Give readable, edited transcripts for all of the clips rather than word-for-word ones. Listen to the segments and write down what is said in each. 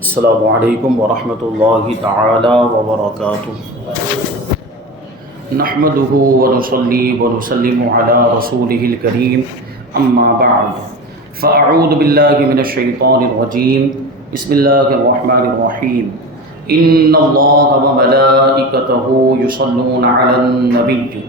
السلام علیکم ورحمۃ اللہ تعالی وبرکاتہ نحمده ونصلي ونسلم على رسوله الكريم اما بعد فاعوذ باللہ من الشیطان الرجیم بسم اللہ الرحمن الرحیم ان اللہ وملائکته يصلون على النبی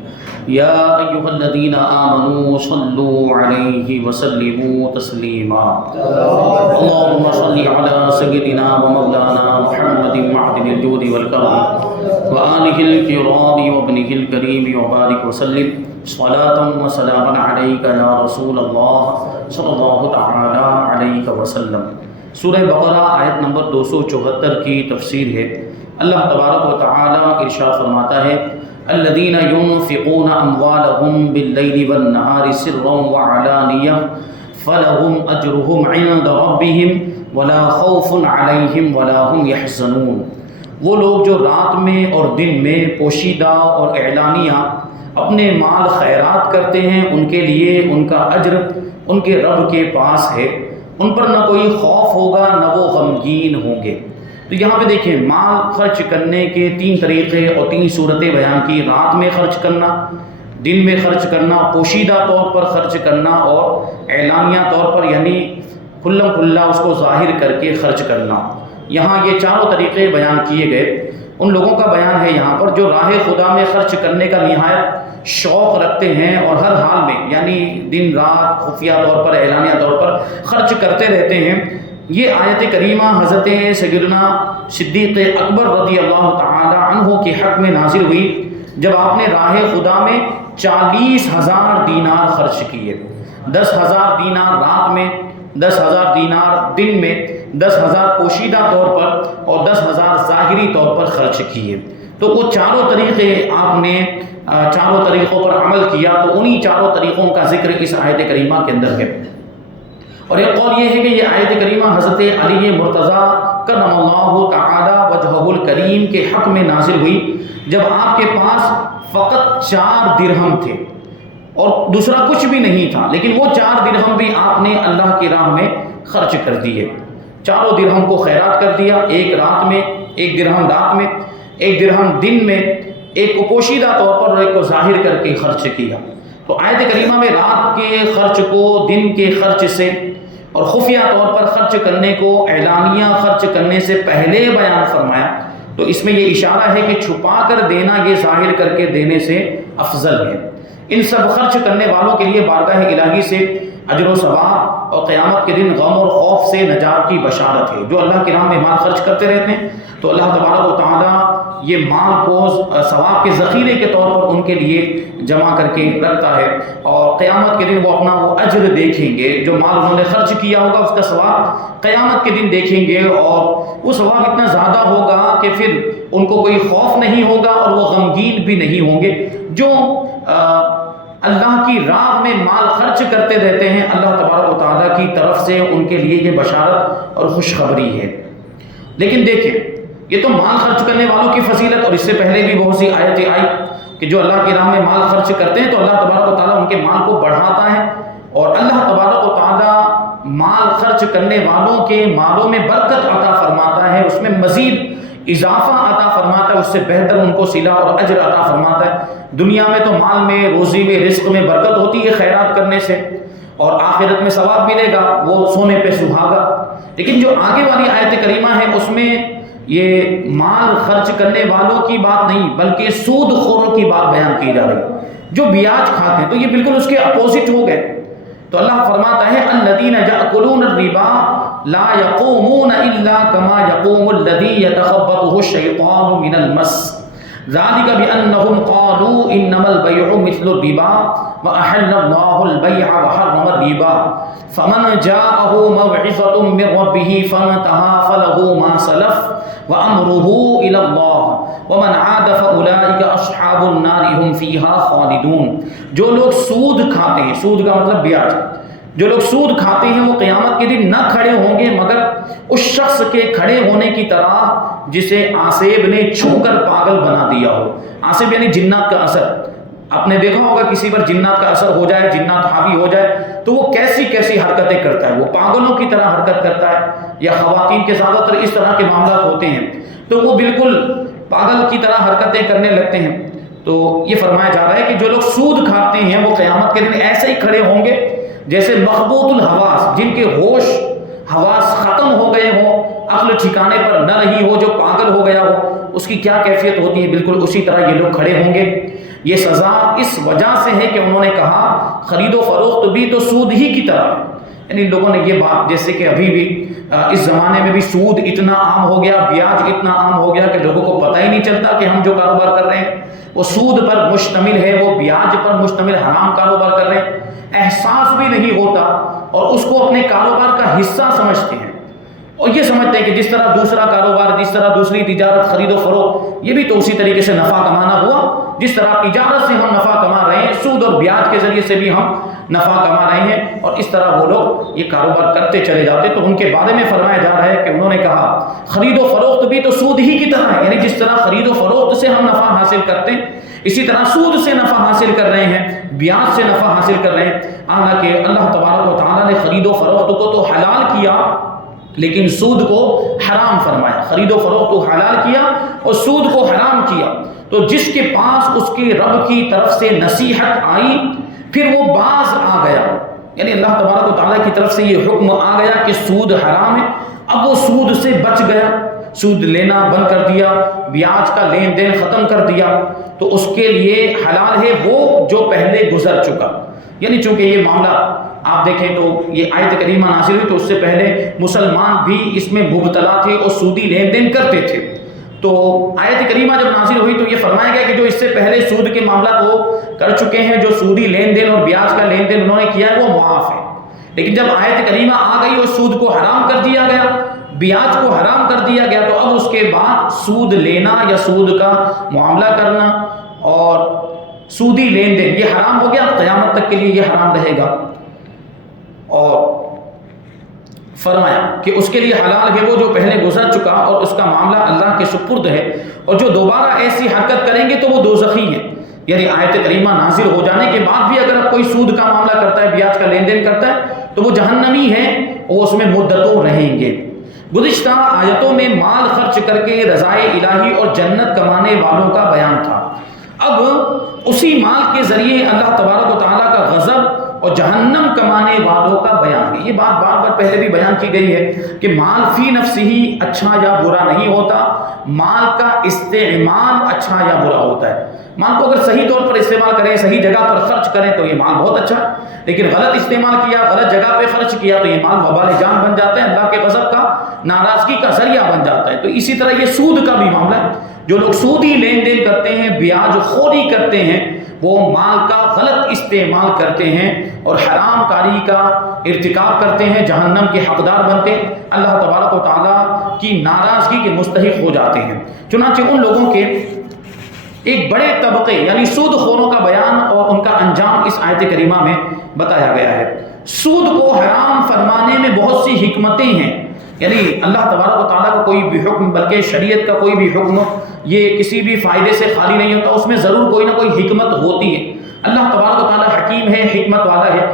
یا ایھا الذین آمنوا صلوا علیہ وسلموا تسلیما اللهم صل علی سیدنا ومولانا محمد معدن الجود والکرم وآلہ الکرام وابنہ الکریم وبارک وسلم صلاة وسلاما علیک یا رسول اللہ صلی اللہ تعالی علیہ وسلم۔ سورہ بقرہ آیت نمبر 274 کی تفسیر ہے۔ اللہ تبارک و تعالی ارشاد فرماتا ہے الذین ينفقون اموالهم باللیل والنہار سرا وعلانیہ فلہم اجرہم عند ربہم ولا خوف علیہم ولا ہم یحزنون۔ وہ لوگ جو رات میں اور دن میں پوشیدہ اور اعلانیہ اپنے مال خیرات کرتے ہیں، ان کے لیے ان کا اجر ان کے رب کے پاس ہے، ان پر نہ کوئی خوف ہوگا نہ وہ غمگین ہوں گے۔ تو یہاں پہ دیکھیں مال خرچ کرنے کے 3 طریقے اور 3 صورتیں بیان کی۔ رات میں خرچ کرنا، دن میں خرچ کرنا، پوشیدہ طور پر خرچ کرنا اور اعلانیہ طور پر یعنی کھلم کھلا اس کو ظاہر کر کے خرچ کرنا۔ یہاں یہ چاروں طریقے بیان کیے گئے۔ ان لوگوں کا بیان ہے یہاں پر جو راہ خدا میں خرچ کرنے کا نہایت شوق رکھتے ہیں اور ہر حال میں یعنی دن رات خفیہ طور پر اعلانیہ طور پر خرچ کرتے رہتے ہیں۔ یہ آیت کریمہ حضرت سیدنا صدیق اکبر رضی اللہ تعالی عنہ کے حق میں نازل ہوئی جب آپ نے راہ خدا میں 40,000 دینار خرچ کیے۔ 10,000 دینار رات میں، 10,000 دینار دن میں، 10,000 پوشیدہ طور پر اور 10,000 ظاہری طور پر خرچ کیے۔ تو وہ چاروں طریقے آپ نے چاروں طریقوں پر عمل کیا، تو انہی چاروں طریقوں کا ذکر اس آیت کریمہ کے اندر ہے۔ اور ایک قول یہ ہے کہ یہ آیت کریمہ حضرت علی مرتضیٰ کرم اللہ تعالی وجہہ الکریم کے حق میں نازل ہوئی جب آپ کے پاس فقط 4 درہم تھے اور دوسرا کچھ بھی نہیں تھا، لیکن وہ 4 درہم بھی آپ نے اللہ کی راہ میں خرچ کر دیے۔ 4 درہم کو خیرات کر دیا، ایک رات میں، 1 درہم رات میں، 1 درہم دن میں، ایک کو پوشیدہ طور پر اور ایک کو ظاہر کر کے خرچ کیا۔ تو آیت کریمہ میں رات کے خرچ کو دن کے خرچ سے اور خفیہ طور پر خرچ کرنے کو اعلانیہ خرچ کرنے سے پہلے بیان فرمایا، تو اس میں یہ اشارہ ہے کہ چھپا کر دینا یہ ظاہر کر کے دینے سے افضل ہے۔ ان سب خرچ کرنے والوں کے لیے بارگاہ الہی سے اجر و ثواب اور قیامت کے دن غم اور خوف سے نجات کی بشارت ہے۔ جو اللہ کی راہ میں مال خرچ کرتے رہتے ہیں تو اللہ تبارک و تعالیٰ یہ مال کو ثواب کے ذخیرے کے طور پر ان کے لیے جمع کر کے رکھتا ہے، اور قیامت کے دن وہ اپنا وہ اجر دیکھیں گے۔ جو مال انہوں نے خرچ کیا ہوگا اس کا ثواب قیامت کے دن دیکھیں گے، اور وہ ثواب اتنا زیادہ ہوگا کہ پھر ان کو کوئی خوف نہیں ہوگا اور وہ غمگین بھی نہیں ہوں گے۔ جو اللہ کی راہ میں مال خرچ کرتے رہتے ہیں، اللہ تبارک و تعالیٰ کی طرف سے ان کے لیے یہ بشارت اور خوشخبری ہے۔ لیکن دیکھیں یہ تو مال خرچ کرنے والوں کی فضیلت، اور اس سے پہلے بھی بہت سی آیتیں آئی کہ جو اللہ کی راہ میں مال خرچ کرتے ہیں تو اللہ تبارک و تعالیٰ ان کے مال کو بڑھاتا ہے، اور اللہ تبارک و تعالیٰ مال خرچ کرنے والوں کے مالوں میں برکت عطا فرماتا ہے، اس میں مزید اضافہ عطا فرماتا ہے، اس سے بہتر ان کو صلہ اور اجر عطا فرماتا ہے۔ دنیا میں تو مال میں، روزی میں، رزق میں برکت ہوتی ہے خیرات کرنے سے، اور آخرت میں ثواب ملے گا، وہ سونے پہ سہاگا۔ لیکن جو آگے والی آیت کریمہ ہے اس میں یہ مال خرچ کرنے والوں کی بات نہیں بلکہ سود خوروں کی بات بیان کی جا رہی ہے، جو بیاج کھاتے ہیں، تو یہ بالکل اس کے اپوزٹ ہو گئے۔ تو اللہ فرماتا ہے الذین یأکلون الربا لا یقومون الا کما یقوم الذی یتخبطہ الشیطان من المس ذلک بأنہم قالوا انما البیع مثل الربا وأحل اللہ البیع وحرم الربا فمن جاءہ موعظۃ من ربہ فانتہى فلہ ما سلف وامرہ الی اللہ ومن عاد فاولئک اصحاب النار هم فیہا خالدون۔ جو لوگ سود کھاتے ہیں، سود کا مطلب بیاج، جو لوگ سود کھاتے ہیں وہ قیامت کے دن نہ کھڑے ہوں گے مگر اس شخص کے کھڑے ہونے کی طرح جسے آسیب نے چھو کر پاگل بنا دیا ہو۔ آسیب یعنی جنات کا اثر، آپ نے دیکھا ہوگا کسی پر جنات کا اثر ہو جائے، جنات حاوی ہو جائے تو وہ کیسی کیسی حرکتیں کرتا ہے، وہ پاگلوں کی طرح حرکت کرتا ہے، یا خواتین کے زیادہ تر اس طرح کے معاملات ہوتے ہیں تو وہ بالکل پاگل کی طرح حرکتیں کرنے لگتے ہیں۔ تو یہ فرمایا جا رہا ہے کہ جو لوگ سود کھاتے ہیں وہ قیامت کے دن ایسے ہی کھڑے ہوں گے جیسے مخبوط الحواس، جن کے ہوش حواس ختم ہو گئے ہوں، عقل ٹھکانے پر نہ رہی ہو، جو پاگل ہو گیا ہو، اس کی کیا کیفیت ہوتی ہے، بالکل اسی طرح یہ لوگ کھڑے ہوں گے۔ یہ سزا اس وجہ سے ہے کہ انہوں نے کہا خرید و فروخت بھی تو سود ہی کی طرح ہے، یعنی لوگوں نے یہ بات، جیسے کہ ابھی بھی اس زمانے میں بھی سود اتنا عام ہو گیا، بیاج اتنا عام ہو گیا کہ لوگوں کو پتہ ہی نہیں چلتا کہ ہم جو کاروبار کر رہے ہیں وہ سود پر مشتمل ہے، وہ بیاج پر مشتمل حرام کاروبار کر رہے ہیں، احساس بھی نہیں ہوتا اور اس کو اپنے کاروبار کا حصہ سمجھتے ہیں، اور یہ سمجھتے ہیں کہ جس طرح دوسرا کاروبار، جس طرح دوسری تجارت خرید و فروخت، یہ بھی تو اسی طریقے سے نفع کمانا ہوا، جس طرح تجارت سے ہم نفع کما رہے ہیں، سود اور بیاج کے ذریعے سے بھی ہم نفع کما رہے ہیں، اور اس طرح وہ لوگ یہ کاروبار کرتے چلے جاتے۔ تو ان کے بارے میں فرمایا جا رہا ہے کہ انہوں نے کہا خرید و فروخت بھی تو سود ہی کی طرح ہے، یعنی جس طرح خرید و فروخت سے ہم نفع حاصل کرتے ہیں اسی طرح سود سے نفع حاصل کر رہے ہیں، بیاج سے نفع حاصل کر رہے ہیں۔ حالانکہ اللہ تبارک و تعالیٰ نے خرید و فروخت کو تو حلال کیا لیکن سود کو حرام فرمایا، خرید و فروخت کو حلال کیا اور سود کو حرام کیا۔ تو جس کے پاس اس کے رب کی طرف سے نصیحت آئی پھر وہ باز آ گیا، یعنی اللہ تبارک و تعالیٰ کی طرف سے یہ حکم آ گیا کہ سود حرام ہے، اب وہ سود سے بچ گیا، سود لینا بند کر دیا، بیاج کا لین دین ختم کر دیا، تو اس کے لیے حلال ہے وہ جو پہلے گزر چکا۔ یعنی چونکہ یہ معاملہ آپ دیکھیں تو یہ آیت کریمہ نازل ہوئی تو اس سے پہلے مسلمان بھی اس میں مبتلا تھے اور سودی لین دین کرتے تھے، تو آیت کریمہ جب نازل ہوئی تو یہ فرمایا گیا کہ جو اس سے پہلے سود کے معاملات وہ کر چکے ہیں، جو سودی لین دین اور بیاج کا لین دین انہوں نے کیا ہے وہ معاف ہے۔ لیکن جب آیت کریمہ آ گئی اور سود کو حرام کر دیا گیا، بیاج کو حرام کر دیا گیا، تو اب اس کے بعد سود لینا یا سود کا معاملہ کرنا اور سودی لین دین یہ حرام ہو گیا، قیامت تک کے لیے یہ حرام رہے گا۔ اور فرمایا کہ اس کے لیے حلال ہے وہ جو پہلے گزر چکا اور اس کا معاملہ اللہ کے سپرد ہے، اور جو دوبارہ ایسی حرکت کریں گے تو وہ دوزخی ہیں۔ یعنی آیت کریمہ نازل ہو جانے کے بعد بھی اگر کوئی سود کا معاملہ کرتا ہے، بیاج کا لین دین کرتا ہے تو وہ جہنمی ہے، وہ اس میں مدتوں رہیں گے۔ گزشتہ آیتوں میں مال خرچ کر کے رضائے الہی اور جنت کمانے والوں کا بیان تھا، اب اسی مال کے ذریعے اللہ تبارک و تعالیٰ کا غضب اور جہنم کمانے والوں کا بیان ہے۔ یہ بات بار بار پہلے بھی بیان کی گئی ہے کہ مال فی نفسہ ہی اچھا یا برا نہیں ہوتا، مال کا استعمال اچھا یا برا ہوتا ہے۔ مال کو اگر صحیح طور پر استعمال کریں، صحیح جگہ پر خرچ کریں تو یہ مال بہت اچھا ہے، لیکن غلط استعمال کیا، غلط جگہ پہ خرچ کیا تو یہ مال وبال جان بن جاتا ہے، اللہ کے غضب کا، ناراضگی کا ذریعہ بن جاتا ہے۔ تو اسی طرح یہ سود کا بھی معاملہ ہے، جو لوگ سودی لین دین کرتے ہیں، بیاج خوری کرتے ہیں، وہ مال کا غلط استعمال کرتے ہیں اور حرام کاری کا ارتکاب کرتے ہیں، جہنم کے حقدار بنتے ہیں، اللہ تبارک و تعالیٰ کی ناراضگی کے مستحق ہو جاتے ہیں۔ چنانچہ ان لوگوں کے ایک بڑے طبقے یعنی سود خوروں کا بیان اور ان کا انجام اس آیت کریمہ میں بتایا گیا ہے۔ سود کو حرام فرمانے میں بہت سی حکمتیں ہیں، یعنی اللہ تبارک و تعالیٰ کا کوئی بھی حکم، بلکہ شریعت کا کوئی بھی حکم یہ کسی بھی فائدے سے خالی نہیں ہوتا، اس میں ضرور کوئی نہ کوئی حکمت ہوتی ہے۔ اللہ تبارک و تعالیٰ حکیم ہے، حکمت والا ہے،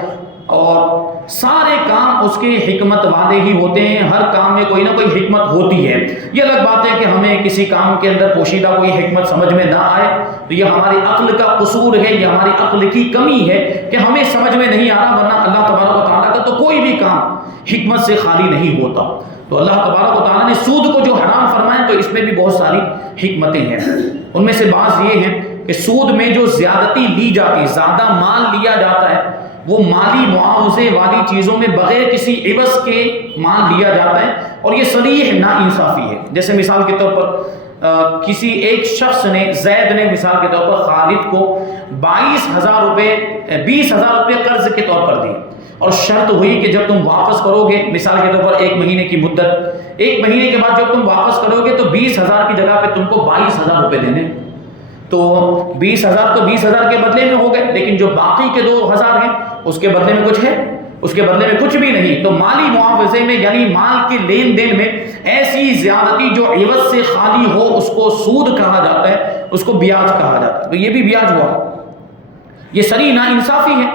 اور سارے کام اس کے حکمت والے ہی ہوتے ہیں، ہر کام میں کوئی نہ کوئی حکمت ہوتی ہے۔ یہ الگ بات ہے کہ ہمیں کسی کام کے اندر پوشیدہ کوئی حکمت سمجھ میں نہ آئے تو یہ ہماری عقل کا قصور ہے، یہ ہماری عقل کی کمی ہے کہ ہمیں سمجھ میں نہیں آ رہا، ورنہ اللہ تبارک و تعالیٰ کا تو کوئی بھی کام حکمت سے خالی نہیں ہوتا۔ تو اللہ تبارک و تعالیٰ نے سود کو جو حرام فرمایا تو اس میں بھی بہت ساری حکمتیں ہیں، ان میں سے بعض یہ ہیں کہ سود میں جو زیادتی لی جاتی، زیادہ مال لیا جاتا ہے، وہ مالی معاوضے والی چیزوں میں بغیر کسی عوض کے مال لیا جاتا ہے، اور یہ صریح ناانصافی ہے۔ جیسے مثال کے طور پر کسی ایک شخص نے، زید نے مثال کے طور پر خالد کو 22,000 روپے قرض کے طور پر دیے، اور شرط ہوئی کہ جب تم واپس کرو گے، مثال کے طور پر 1 مہینے کی مدت، 1 مہینے کے بعد جب تم واپس کرو گے تو 20,000 کی جگہ پہ تم کو 22,000 روپے دینے۔ تو 20,000 تو 20,000 کے بدلے میں ہو گئے، لیکن جو باقی کے 2,000 ہیں اس کے بدلے میں کچھ ہے، اس کے بدلے میں کچھ بھی نہیں۔ تو مالی معاوضے میں یعنی مال کے لین دین میں ایسی زیادتی جو عوض سے خالی ہو اس کو سود کہا جاتا ہے، اس کو بیاج کہا جاتا ہے۔ تو یہ بھی بیاج ہوا، یہ سری ناانصافی ہے.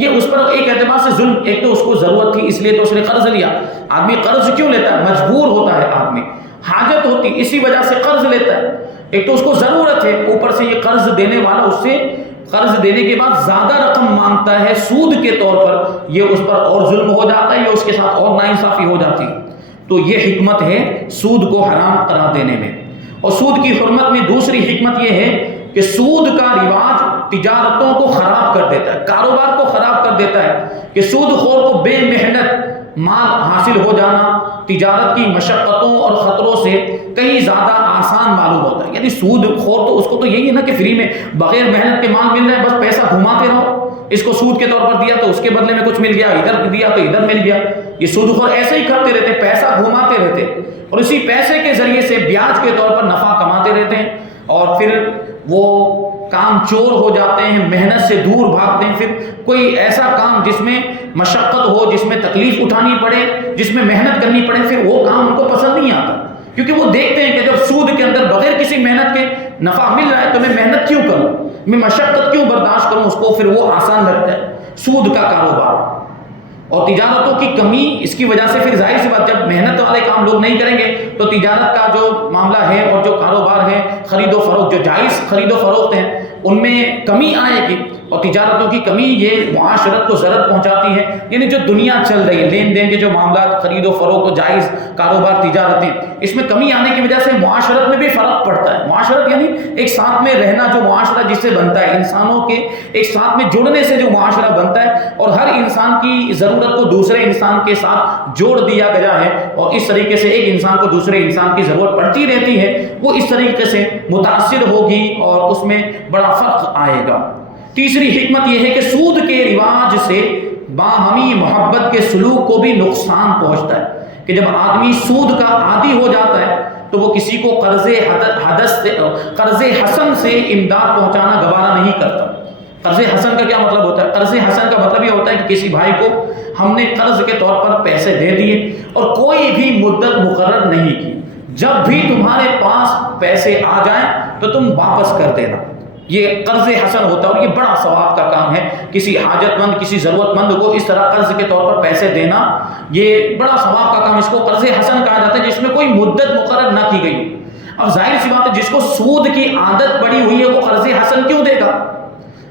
یہ اس پر ایک اعتبار سے ظلم. ایک تو اس کو ضرورت تھی اس لیے تو اس نے قرض لیا. آدمی قرض کیوں لیتا ہے؟ مجبور ہوتا ہے آدمی, حاجت ہوتی, اسی وجہ سے قرض لیتا ہے. ایک تو اس کو ضرورت ہے, اوپر سے یہ قرض دینے والا اس سے قرض دینے کے بعد زیادہ رقم مانگتا ہے سود کے طور پر. یہ اس پر اور ظلم ہو جاتا ہے, یہ اس کے ساتھ اور ناانصافی ہو جاتی ہے. تو یہ حکمت ہے سود کو حرام قرار دینے میں. اور سود کی حرمت میں دوسری حکمت یہ ہے کہ سود کا رواج تجارتوں کو خراب کر دیتا ہے, کاروبار کو خراب کر دیتا ہے. کہ سود خور کو بے محنت مال حاصل ہو جانا تجارت کی مشقتوں اور خطروں سے کہیں زیادہ آسان معلوم ہوتا ہے. یعنی سود خور تو اس کو تو یہی ہے نا کہ فری میں بغیر محنت کے مال مل رہا ہے, بس پیسہ گھماتے رہو. اس کو سود کے طور پر دیا تو اس کے بدلے میں کچھ مل گیا, ادھر دیا تو ادھر مل گیا. یہ سود خور ایسے ہی کرتے رہتے, پیسہ گھماتے رہتے اور اسی پیسے کے ذریعے سے بیاج کے طور پر نفع کماتے رہتے ہیں. اور پھر وہ کام چور ہو جاتے ہیں, محنت سے دور بھاگتے ہیں. پھر کوئی ایسا کام جس میں مشقت ہو, جس میں تکلیف اٹھانی پڑے, جس میں محنت کرنی پڑے, پھر وہ کام ان کو پسند نہیں آتا. کیونکہ وہ دیکھتے ہیں کہ جب سود کے اندر بغیر کسی محنت کے نفع مل رہا ہے تو میں محنت کیوں کروں, میں مشقت کیوں برداشت کروں, اس کو پھر وہ آسان لگتا ہے سود کا کاروبار. اور تجارتوں کی کمی اس کی وجہ سے پھر ظاہر سی بات, جب محنت والے کام لوگ نہیں کریں گے تو تجارت کا جو معاملہ ہے اور جو کاروبار ہے, خرید و فروخت, جو جائز خرید و فروخت ہیں, ان میں کمی آئے گی. اور تجارتوں کی کمی یہ معاشرت کو ضرر پہنچاتی ہے. یعنی جو دنیا چل رہی ہے, لین دین کے جو معاملات, خرید و فروخت, جائز کاروبار, تجارتیں, اس میں کمی آنے کی وجہ سے معاشرت میں بھی فرق پڑتا ہے. معاشرت یعنی ایک ساتھ میں رہنا, جو معاشرہ جس سے بنتا ہے, انسانوں کے ایک ساتھ میں جڑنے سے جو معاشرہ بنتا ہے, اور ہر انسان کی ضرورت کو دوسرے انسان کے ساتھ جوڑ دیا گیا ہے, اور اس طریقے سے ایک انسان کو دوسرے انسان کی ضرورت پڑتی رہتی ہے, وہ اس طریقے سے متاثر ہوگی اور اس میں بڑا فرق آئے گا. تیسری حکمت یہ ہے کہ سود کے رواج سے باہمی محبت کے سلوک کو بھی نقصان پہنچتا ہے. کہ جب آدمی سود کا عادی ہو جاتا ہے تو وہ کسی کو قرض حسن سے امداد پہنچانا گوارا نہیں کرتا. قرض حسن کا کیا مطلب ہوتا ہے؟ قرض حسن کا مطلب یہ ہوتا ہے کہ کسی بھائی کو ہم نے قرض کے طور پر پیسے دے دیے اور کوئی بھی مدت مقرر نہیں کی, جب بھی تمہارے پاس پیسے آ جائیں تو تم واپس کر دینا. یہ قرض حسن ہوتا ہے اور یہ بڑا ثواب کا کام ہے. کسی حاجت مند, کسی ضرورت مند کو اس طرح قرض کے طور پر پیسے دینا, یہ بڑا ثواب کا کام. اس کو قرض حسن کہا جاتا ہے جس میں کوئی مدت مقرر نہ کی گئی. اب ظاہر سی بات ہے, جس کو سود کی عادت پڑی ہوئی ہے وہ قرض حسن کیوں دے گا؟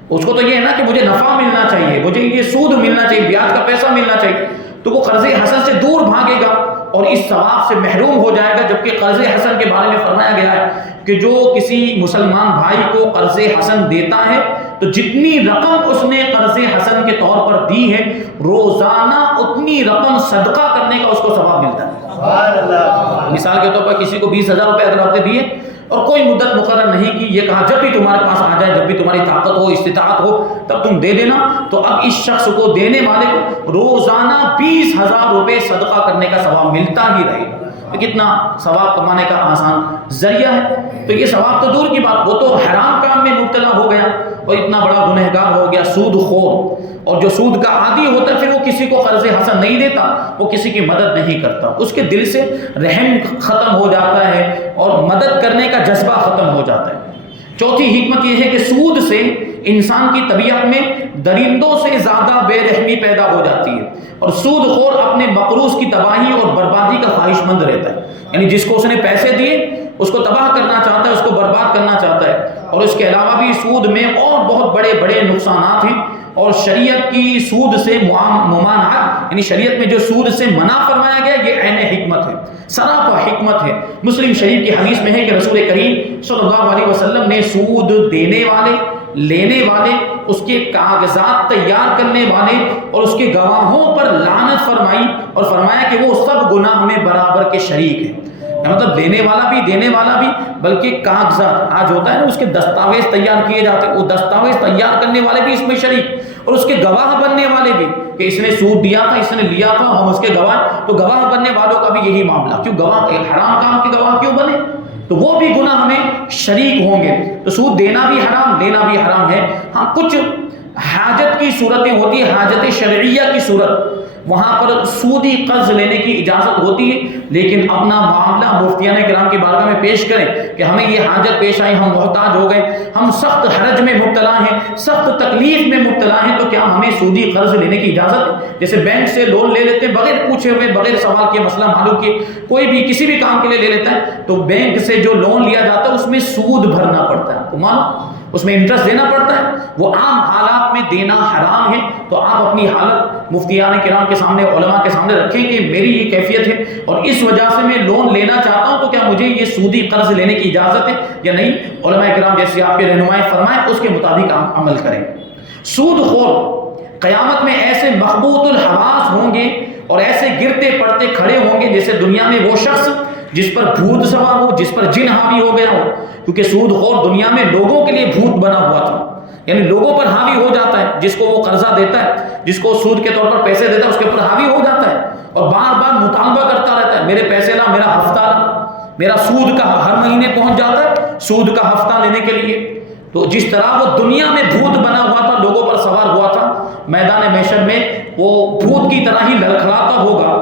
اس کو تو یہ ہے نا کہ مجھے نفع ملنا چاہیے, مجھے یہ سود ملنا چاہیے, بیاج کا پیسہ ملنا چاہیے. تو وہ قرض حسن سے دور بھاگے گا اور اس ثواب سے محروم ہو جائے گا. جبکہ قرض حسن کے بارے میں فرمایا گیا ہے کہ جو کسی مسلمان بھائی کو قرض حسن دیتا ہے تو جتنی رقم اس نے قرض حسن کے طور پر دی ہے, روزانہ اتنی رقم صدقہ کرنے کا اس کو ثواب ملتا ہے. مثال کے طور پر کسی کو 20,000 روپے اگر آپ نے دیے اور کوئی مدت مقرر نہیں کی, یہ کہا جب بھی تمہارے پاس آ جائے, جب بھی تمہاری طاقت ہو, استطاعت ہو, تب تم دے دینا, تو اب اس شخص کو, دینے والے کو روزانہ 20,000 روپے صدقہ کرنے کا ثواب ملتا ہی رہے گا. کتنا ثواب کمانے کا آسان ذریعہ ہے. تو یہ ثواب تو دور کی بات, وہ تو حرام کام میں مبتلا ہو گیا اور اتنا بڑا گنہگار ہو گیا, سود خور. اور جو سود کا عادی ہوتا ہے پھر وہ کسی کو قرض حسن نہیں دیتا, وہ کسی کی مدد نہیں کرتا, اس کے دل سے رحم ختم ہو جاتا ہے اور مدد کرنے کا جذبہ ختم ہو جاتا ہے. چوتھی حکمت یہ ہے کہ سود سے انسان کی طبیعت میں درندوں سے زیادہ بے رحمی پیدا ہو جاتی ہے, اور سود خور اپنے مقروض کی تباہی اور بربادی کا خواہش مند رہتا ہے. یعنی جس کو اس نے پیسے دیے اس کو تباہ کرنا چاہتا ہے, اس کو برباد کرنا چاہتا ہے. اور اس کے علاوہ بھی سود میں اور بہت بڑے بڑے نقصانات ہیں, اور شریعت کی سود سے ممانعت, یعنی شریعت میں جو سود سے منع فرمایا گیا یہ عین حکمت ہے, سراپا حکمت ہے. مسلم شریف کی حدیث میں ہے کہ رسول کریم صلی اللہ علیہ وسلم نے سود دینے والے, لینے والے, اس کے کاغذات تیار کرنے والے اور اس کے گواہوں پر لعنت فرمائی اور فرمایا کہ وہ سب گناہ میں برابر کے شریک ہیں. مطلب دینے والا بھی, دینے والا بھی, بلکہ کاغذات آج ہوتا ہے نا, اس کے دستاویز تیار کیے جاتے ہیں, وہ دستاویز تیار کرنے والے بھی اس میں شریک, اور اس کے گواہ بننے والے بھی کہ اس نے سود دیا تھا, اس نے لیا تھا, ہم اس کے گواہ. تو گواہ بننے والوں کا بھی یہی معاملہ, کیوں گواہ حرام کام کے گواہ کیوں بنے, تو وہ بھی گناہ میں شریک ہوں گے. تو سود دینا بھی حرام, لینا بھی حرام ہے. ہاں کچھ حاجت کی صورتیں ہوتی ہیں, حاجت شرعیہ کی صورت, وہاں پر سودی قرض لینے کی اجازت ہوتی ہے، لیکن اپنا معاملہ مفتیان کرام کی بارگاہ میں پیش کریں کہ ہمیں یہ حاجت پیش آئی، ہم محتاج ہو گئے، ہم سخت حرج میں مبتلا ہیں، سخت تکلیف میں مبتلا ہیں، تو کیا ہمیں سودی قرض لینے کی اجازت ہے؟ جیسے بینک سے لون لے لیتے ہیں بغیر پوچھے ہوئے، بغیر سوال کے، مسئلہ معلوم کیے، کوئی بھی کسی بھی کام کے لیے لے لیتا ہے، تو بینک سے جو لون لیا جاتا ہے اس میں سود بھرنا پڑتا ہے، تو مانو اس میں انٹرسٹ دینا پڑتا ہے، وہ عام حالات میں دینا حرام ہے۔ تو آپ اپنی حالت مفتیان کرام کے سامنے، علماء کے سامنے رکھیں کہ میری یہ کیفیت ہے اور اس وجہ سے میں لون لینا چاہتا ہوں، تو کیا مجھے یہ سودی قرض لینے کی اجازت ہے یا نہیں؟ علماء کرام جیسے آپ کے رہنمائی فرمائیں اس کے مطابق آپ عمل کریں۔ سود خور قیامت میں ایسے مخبوط الحواس ہوں گے اور ایسے گرتے پڑتے کھڑے ہوں گے جیسے دنیا میں وہ شخص جس پر بھوت سوار ہو، جس پر جن حاوی ہو گیا ہو، کیونکہ سود خور دنیا میں لوگوں کے لیے بھوت بنا ہوا تھا، یعنی لوگوں پر حاوی ہو جاتا ہے، جس کو وہ قرضہ دیتا ہے، جس کو سود کے طور پر پیسے دیتا ہے، اس کے اوپر حاوی ہو جاتا ہے اور بار بار مطالبہ کرتا رہتا ہے، میرے پیسے لا، میرا ہفتہ لا، میرا سود کا ہر مہینے پہنچ جاتا ہے سود کا ہفتہ لینے کے لیے۔ تو جس طرح وہ دنیا میں بھوت بنا ہوا تھا، لوگوں پر سوار ہوا تھا، میدان محشر میں وہ بھوت کی طرح ہی لڑکھڑاتا ہوگا۔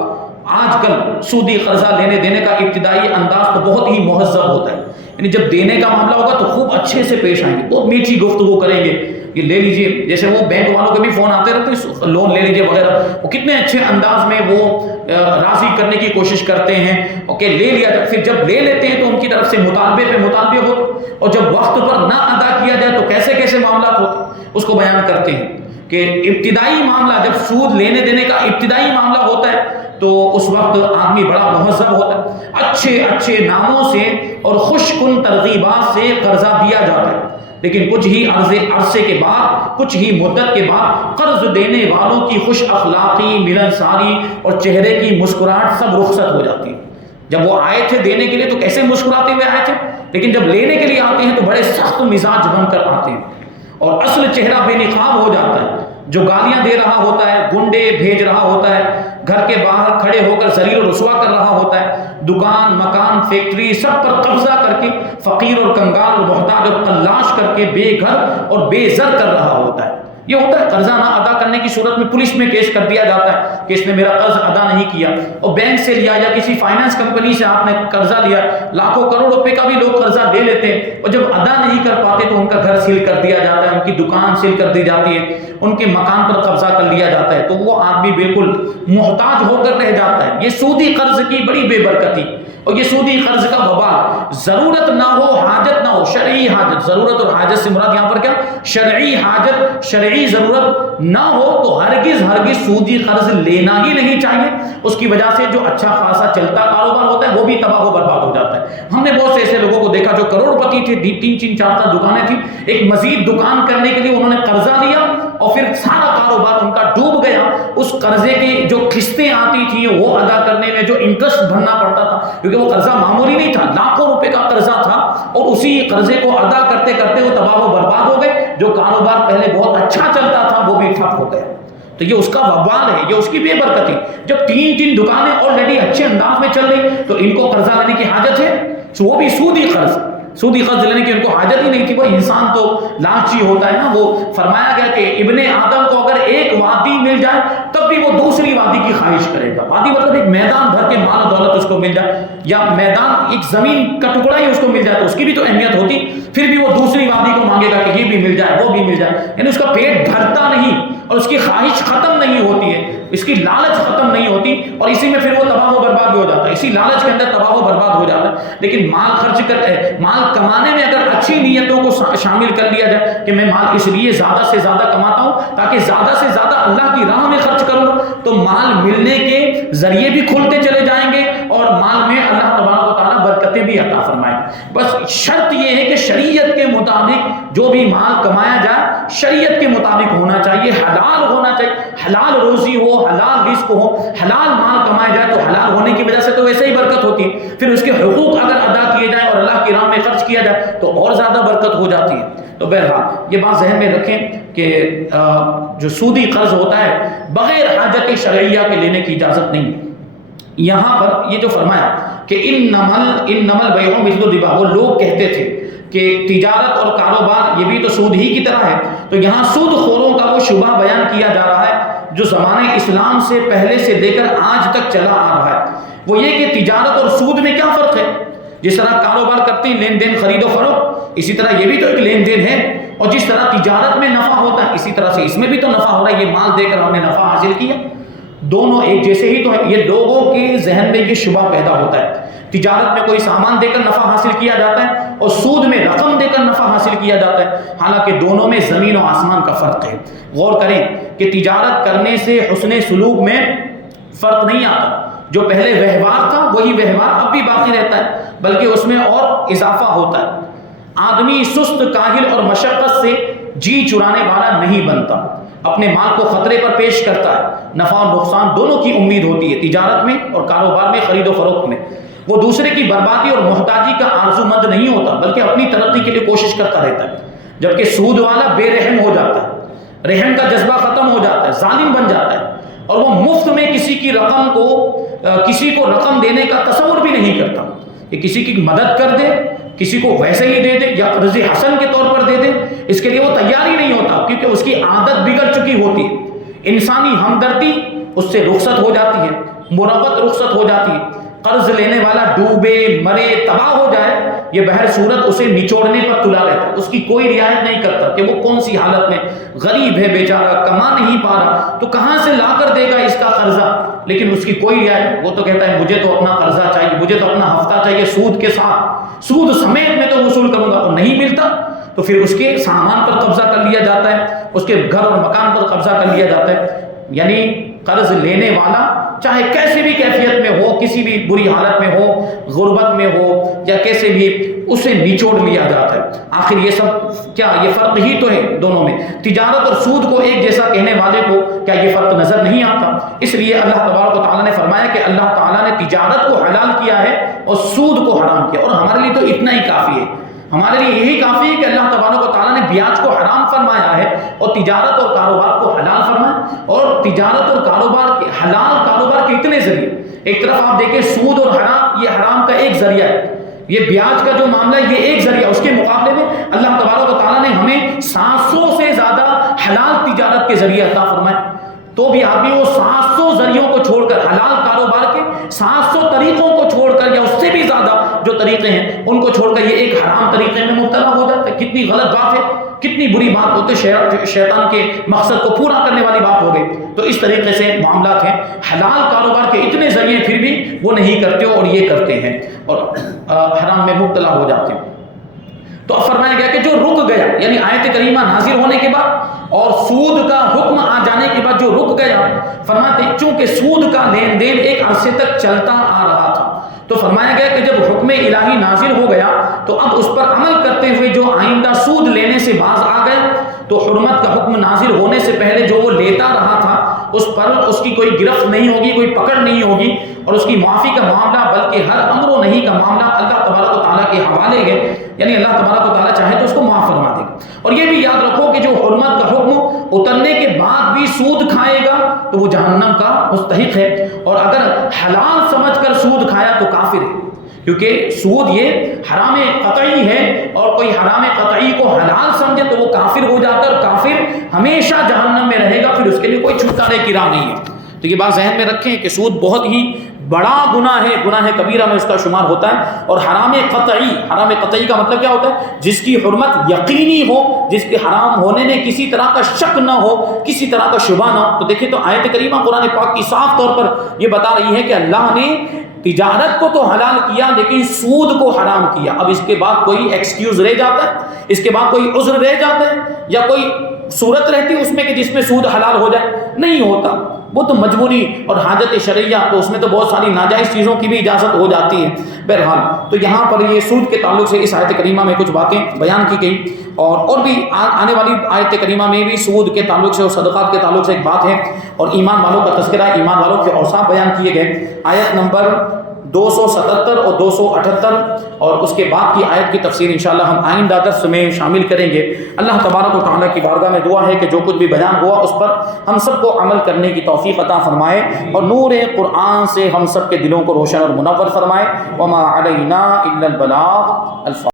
آج کل سودی قرضہ لینے دینے کا ابتدائی انداز تو بہت ہی مہذب ہوتا ہے، یعنی جب دینے کا معاملہ ہوگا تو خوب اچھے سے پیش آئیں گے، بہت میٹھی گفتگو کریں گے، یہ لے لیجئے، جیسے وہ بینک والوں کے بھی فون آتے رہتے ہیں لون لے لیجئے وغیرہ، وہ کتنے اچھے انداز میں وہ راضی کرنے کی کوشش کرتے ہیں کہ لے لیا جائے، پھر جب لے لیتے ہیں تو ان کی طرف سے مطالبے پہ مطالبے ہوتے، اور جب وقت پر نہ ادا کیا جائے تو کیسے کیسے معاملات ہوتے، اس کو بیان کرتے ہیں کہ ابتدائی معاملہ جب سود لینے دینے کا ابتدائی معاملہ ہوتا ہے تو اس وقت آدمی بڑا مہذب ہوتا ہے، اچھے اچھے ناموں سے اور خوش کن ترغیبات سے قرضہ دیا جاتا ہے، لیکن کچھ ہی عرصے کے بعد، کچھ ہی مدت کے بعد قرض دینے والوں کی خوش اخلاقی، ملنساری اور چہرے کی مسکراہٹ سب رخصت ہو جاتی ہے۔ جب وہ آئے تھے دینے کے لیے تو کیسے مسکراتے ہوئے آئے تھے، لیکن جب لینے کے لیے آتے ہیں تو بڑے سخت مزاج بن کر آتے ہیں اور اصل چہرہ بے نقاب ہو جاتا ہے، جو گالیاں دے رہا ہوتا ہے، گنڈے بھیج رہا ہوتا ہے، گھر کے باہر کھڑے ہو کر ذلیل و رسوا کر رہا ہوتا ہے، دکان، مکان، فیکٹری سب پر قبضہ کر کے فقیر اور کنگال اور محتاج اور تلاش کر کے بے گھر اور بے زر کر رہا ہوتا ہے۔ یہ ہوتا ہے قرضہ نہ ادا کرنے کی صورت میں پولیس میں کیس کر دیا جاتا ہے کہ اس نے میرا قرض ادا نہیں کیا، اور بینک سے لیا یا کسی فائنانس کمپنی سے آپ نے قرضہ لیا، لاکھوں کروڑ روپے کا بھی لوگ قرضہ لے لیتے ہیں اور جب ادا نہیں کر پاتے تو ان کا گھر سیل کر دیا جاتا ہے، ان کی دکان سیل کر دی جاتی ہے، ان کے مکان پر قبضہ کر لیا جاتا ہے، تو وہ آدمی بالکل محتاج ہو کر رہ جاتا ہے۔ یہ سودی قرض کی بڑی بے برکتی، اور یہ سودی قرض کا وبال، ضرورت نہ ہو، حاجت نہ ہو، شرعی حاجت، ضرورت اور حاجت سے مراد یہاں پر کیا؟ شرعی حاجت، شرعی ضرورت نہ ہو تو ہرگز سودی قرض لینا ہی نہیں چاہیے۔ اس کی وجہ سے جو اچھا خاصا چلتا کاروبار ہوتا ہے وہ بھی تباہ و برباد ہو جاتا ہے۔ ہم نے بہت سے ایسے لوگوں کو دیکھا جو کروڑ پتی تھے، 3 4 دکانیں تھیں، ایک مزید دکان کرنے کے لیے انہوں نے قرضہ لیا اور پھر سارا کاروبار ان کا ڈوب گیا۔ اس قرضے کی جو قسطیں آتی تھیں وہ ادا کرنے میں جو انٹرسٹ بھرنا پڑتا تھا، کیونکہ وہ قرضہ معمولی نہیں تھا، لاکھوں روپے کا قرضہ تھا، اور اسی قرضے کو ادا کرتے کرتے وہ تباہ و برباد ہو گئے۔ جو کاروبار پہلے بہت اچھا چلتا تھا وہ بھی ٹھپ ہو گیا۔ تو یہ اس کا وبال ہے، یہ اس کی بے برکتی۔ جب 3 دکانیں آلریڈی اچھے انداز میں چل رہی تو ان کو قرضہ لینے کی حاجت ہے؟ وہ بھی سودی قرض لینے کی ان کو حاجت ہی نہیں تھی۔ وہ انسان تو لالچی ہوتا ہے نا، وہ فرمایا گیا کہ ابن آدم کو اگر ایک وادی مل جائے تب بھی وہ دوسری وادی کی خواہش کرے گا۔ وادی مطلب ایک میدان بھر کے مال و دولت اس کو مل جائے، یا میدان ایک زمین کا ٹکڑا ہی اس کو مل جائے تو اس کی بھی تو اہمیت ہوتی، پھر بھی وہ دوسری وادی کو مانگے گا کہ یہ بھی مل جائے، وہ بھی مل جائے، یعنی اس کا پیٹ بھرتا نہیں اور اس کی خواہش ختم نہیں ہوتی ہے، اس کی لالچ ختم نہیں ہوتی، اور اسی میں پھر وہ تباہ و برباد بھی ہو جاتا ہے، اسی لالچ کے اندر تباہ و برباد ہو جاتا ہے۔ لیکن مال کمانے میں اگر اچھی نیتوں کو شامل کر لیا جائے کہ میں مال اس لیے زیادہ سے زیادہ کماتا ہوں تاکہ زیادہ سے زیادہ اللہ کی راہ میں خرچ کروں، تو مال ملنے کے ذریعے بھی کھلتے چلے جائیں گے اور مال میں اللہ تبارک و تعالیٰ برکتیں بھی عطا فرمائیں۔ بس شرط یہ ہے کہ شریعت کے مطابق جو بھی مال کمایا جائے شریعت کے مطابق ہونا چاہیے، حلال ہونا چاہیے، حلال روزی ہو، حلال رزق ہو، حلال مال کمایا جائے تو حلال ہونے کی وجہ سے تو ویسے ہی برکت ہوتی ہے، پھر اس کے حقوق اگر ادا کیے جائیں اور اللہ کی راہ میں خرچ کیا جائے تو اور زیادہ برکت ہو جاتی ہے۔ تو بہرحال یہ بات ذہن میں رکھیں کہ جو سودی قرض ہوتا ہے بغیر حاجت شرعیہ کے لینے کی اجازت نہیں۔ یہاں پر یہ جو فرمایا کہ انما البیع مثل الربا، وہ لوگ کہتے تھے کہ تجارت اور کاروبار یہ بھی تو سود ہی کی طرح ہے، تو یہاں سود خوروں کا وہ شبہ بیان کیا جا رہا ہے جو زمانہ اسلام سے پہلے سے لے کر آج تک چلا آ رہا ہے، وہ یہ کہ تجارت اور سود میں کیا فرق ہے؟ جس طرح کاروبار کرتے ہیں، لین دین، خرید و فروخت، اسی طرح یہ بھی تو ایک لین دین ہے، اور جس طرح تجارت میں نفع ہوتا ہے اسی طرح سے اس میں بھی تو نفع ہو رہا ہے، یہ مال دے کر ہم نے نفع حاصل کیا، دونوں ایک جیسے ہی تو ہے۔ یہ لوگوں کے ذہن میں یہ شبہ پیدا ہوتا ہے، تجارت میں کوئی سامان دے کر نفع حاصل کیا جاتا ہے اور سود میں رقم دے کر نفع حاصل کیا جاتا ہے، حالانکہ دونوں میں زمین و آسمان کا فرق ہے۔ غور کریں کہ تجارت کرنے سے حسن سلوک میں فرق نہیں آتا، جو پہلے ویوہار تھا وہی ویوہار اب بھی باقی رہتا ہے، بلکہ اس میں اور اضافہ ہوتا ہے۔ آدمی سست، کاہل اور مشقت سے جی چرانے والا نہیں بنتا، اپنے مال کو خطرے پر پیش کرتا ہے، نفع اور نقصان دونوں کی امید ہوتی ہے، تجارت میں اور کاروبار میں، خرید و فروخت میں۔ وہ دوسرے کی بربادی اور محتاجی کا آرزو مند نہیں ہوتا، بلکہ اپنی ترقی کے لیے کوشش کرتا رہتا ہے، جبکہ سود والا بے رحم ہو جاتا ہے، رحم کا جذبہ ختم ہو جاتا ہے، ظالم بن جاتا ہے، اور وہ مفت میں کسی کو رقم دینے کا تصور بھی نہیں کرتا کہ کسی کی مدد کر دے، کسی کو ویسے ہی دے دے یا قرض حسن کے طور پر دے دے، اس کے لیے وہ تیار ہی نہیں ہوتا، کیونکہ اس کی عادت بگڑ چکی ہوتی ہے۔ انسانی ہمدردی اس سے رخصت ہو جاتی ہے، مروت رخصت ہو جاتی ہے۔ قرض لینے والا ڈوبے، مرے، تباہ ہو جائے، یہ بہر صورت اسے نچوڑنے پر تلا رہتا ہے، اس کی کوئی رعایت نہیں کرتا کہ وہ کون سی حالت میں، غریب ہے بیچارہ، کما نہیں پا رہا، تو کہاں سے لا کر دے گا اس کا قرضہ، لیکن اس کی کوئی رعایت، وہ تو کہتا ہے مجھے تو اپنا قرضہ چاہیے، مجھے تو اپنا ہفتہ چاہیے سود کے ساتھ، سود سمیت میں تو وصول کروں گا، اور نہیں ملتا تو پھر اس کے سامان پر قبضہ کر لیا جاتا ہے، اس کے گھر اور مکان پر قبضہ کر لیا جاتا ہے۔ یعنی قرض لینے والا چاہے کیسے بھی کیفیت میں ہو، کسی بھی بری حالت میں ہو، غربت میں ہو یا کیسے بھی، اسے نچوڑ لیا جاتا ہے۔ آخر یہ سب کیا، یہ فرق ہی تو ہے دونوں میں۔ تجارت اور سود کو ایک جیسا کہنے والے کو کیا یہ فرق نظر نہیں آتا؟ اس لیے اللہ تبارک و تعالیٰ نے فرمایا کہ اللہ تعالیٰ نے تجارت کو حلال کیا ہے اور سود کو حرام کیا، اور ہمارے لیے تو اتنا ہی کافی ہے، ہمارے لیے یہی کافی ہے کہ اللہ تبارک و تعالیٰ نے بیاج کو حرام فرمایا ہے اور تجارت اور کاروبار کو حلال فرمایا، اور تجارت اور کاروبار کے حلال کاروبار کے اتنے ذریعے، ایک طرف آپ دیکھیں سود اور حرام، یہ حرام کا ایک ذریعہ ہے، یہ بیاج کا جو معاملہ ہے یہ ایک ذریعہ، اس کے مقابلے میں اللہ تبارک و تعالیٰ نے ہمیں 700 سے زیادہ حلال تجارت کے ذریعے عطا فرمائے، تو بھی آدمی وہ 700 ذریعوں کو چھوڑ کر، حلال کاروبار کے 700 طریقوں کو چھوڑ کر یا اس سے بھی زیادہ جو طریقے ہیں ان کو چھوڑ کر یہ ایک حرام طریقے میں مبتلا ہو جاتا ہے۔ کتنی غلط بات ہے، کتنی بری بات ہوتی ہے، شیطان کے مقصد کو پورا کرنے والی بات ہو گئی۔ تو اس طریقے سے معاملات ہیں، حلال کاروبار کے اتنے ذریعے پھر بھی وہ نہیں کرتے اور یہ کرتے ہیں اور حرام میں مبتلا ہو جاتے ہیں۔ تو اب فرمایا گیا کہ جو رک گیا، یعنی آیت کریمہ نازل ہونے کے بعد اور سود کا حکم آ جانے کے بعد جو رک گیا، فرماتے ہیں چونکہ سود کا لین دین ایک عرصے تک چلتا آ رہا تھا، تو فرمایا گیا کہ جب حکم الہی نازل ہو گیا تو اب اس پر عمل کرتے ہوئے جو آئندہ سود لینے سے باز آ گئے، تو حرمت کا حکم نازل ہونے سے پہلے جو وہ لیتا رہا تھا اس پر اس کی کوئی گرفت نہیں ہوگی، کوئی پکڑ نہیں ہوگی، اور اس کی معافی کا معاملہ بلکہ ہر امر و نہیں کا معاملہ اللہ تبارک و تعالیٰ کے حوالے ہے، یعنی اللہ تبارک و تعالیٰ چاہے تو اس کو معاف فرما دے گا۔ اور یہ بھی یاد رکھو کہ جو حرمت کا حکم اترنے کے بعد بھی سود کھائے گا تو وہ جہنم کا مستحق ہے، اور اگر حلال سمجھ کر سود کھایا تو کافر ہے، کیونکہ سود یہ حرام قطعی ہے، اور کوئی حرام قطعی کو حلال سمجھے تو وہ کافر ہو جاتا ہے، اور کافر ہمیشہ جہنم میں رہے گا، پھر اس کے لیے کوئی چھٹکارے کی راہ نہیں ہے۔ تو یہ بات ذہن میں رکھیں کہ سود بہت ہی بڑا گناہ ہے، گناہ کبیرہ میں اس کا شمار ہوتا ہے۔ اور حرام قطعی کا مطلب کیا ہوتا ہے؟ جس کی حرمت یقینی ہو، جس کے حرام ہونے میں کسی طرح کا شک نہ ہو، کسی طرح کا شبہ نہ ہو۔ تو دیکھیں تو آیت کریمہ قرآن پاک کی صاف طور پر یہ بتا رہی ہے کہ اللہ نے تجارت کو تو حلال کیا لیکن سود کو حرام کیا۔ اب اس کے بعد کوئی ایکسکیوز رہ جاتا ہے، اس کے بعد کوئی عذر رہ جاتا ہے یا کوئی صورت رہتی ہے اس میں کہ جس میں سود حلال ہو جائے؟ نہیں ہوتا، وہ تو مجبوری اور حاجت شرعیہ، تو اس میں تو بہت ساری ناجائز چیزوں کی بھی اجازت ہو جاتی ہے۔ بہرحال تو یہاں پر یہ سود کے تعلق سے اس آیت کریمہ میں کچھ باتیں بیان کی گئی، اور بھی آنے والی آیت کریمہ میں بھی سود کے تعلق سے اور صدقات کے تعلق سے ایک بات ہے، اور ایمان والوں کا تذکرہ، ایمان والوں کے اوصاف بیان کیے گئے۔ آیت نمبر 277 اور 278 اور اس کے بعد کی آیت کی تفسیر انشاءاللہ ہم آئندہ درس میں شامل کریں گے۔ اللہ تبارک و تعالیٰ کی بارگاہ میں دعا ہے کہ جو کچھ بھی بیان ہوا اس پر ہم سب کو عمل کرنے کی توفیق عطا فرمائے، اور نور قرآن سے ہم سب کے دلوں کو روشن اور منور فرمائے۔ وما علینا الا البلاغ۔